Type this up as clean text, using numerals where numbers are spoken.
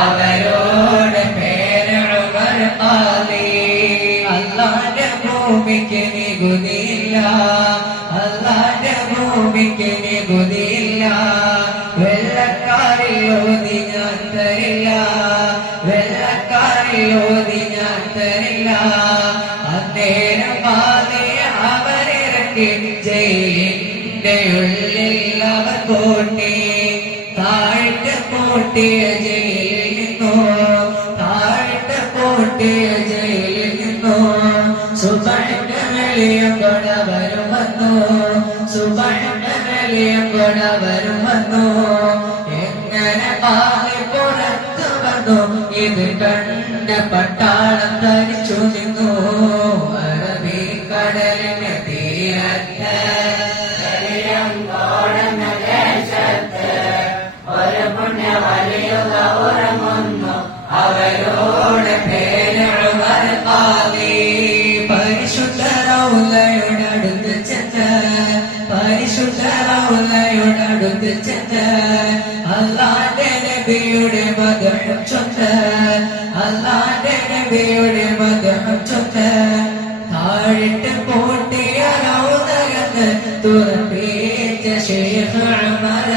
അവരോട് പേര് ഉമർ ഖാദി. അല്ലാഹുവിന്റെ ഭൂമിക്ക് നികുതിയില്ല, അല്ലാഹുവിന്റെ ഭൂമിക്ക് നികുതിയില്ല. വെള്ളക്കാരിൽ ഓതി ഞാൻ തരില്ല, വെള്ളക്കാരിൽ ഓതി ഞാൻ തരില്ല. അന്നേരം ഖാദിയെ അവരിറക്കി ജയിലിന്റെ ഉള്ളിൽ അവർ കൂട്ടി. താഴ്ത്ത് പൂട്ടിയ ജയിലിൽ നിന്നോ, താഴ്ത്ത് പൂട്ടിയ ജയിലിൽ നിന്നോ സുബഹിന്റെ വെളിയം കൊടവരും വന്നു, സുബഹിന്റെ വെളിയം കൊടവരും വന്നു. എങ്ങനെ ഖാദി പുറത്തു വന്നു, ഇത് കണ്ട പട്ടാളം ധരിച്ചു നിന്നു. അറബിക്കടലിന്റെ തീരത്ത് ഒരു പുണ്യവലിയുള്ള ഉറങ്ങുന്നു, അവരോട് പേര് ഉമർ ഖാദി. പരിശുദ്ധ റൗളയുടെ അടുത്ത് ചെന്ന്, പരിശുദ്ധ റൗളയുടെ അടുത്ത് ചെന്ന് അല്ലാഹുവിന്റെ നബിയുടെ മദ്ഹ് ചൊല്ല്, അല്ലാഹുവിന്റെ നബിയുടെ മദ്ഹ് ചൊല്ല്. താഴിട്ട് പൂട്ടിയ റൗള തുറപ്പിച്ച ശൈഖ് ഉമർ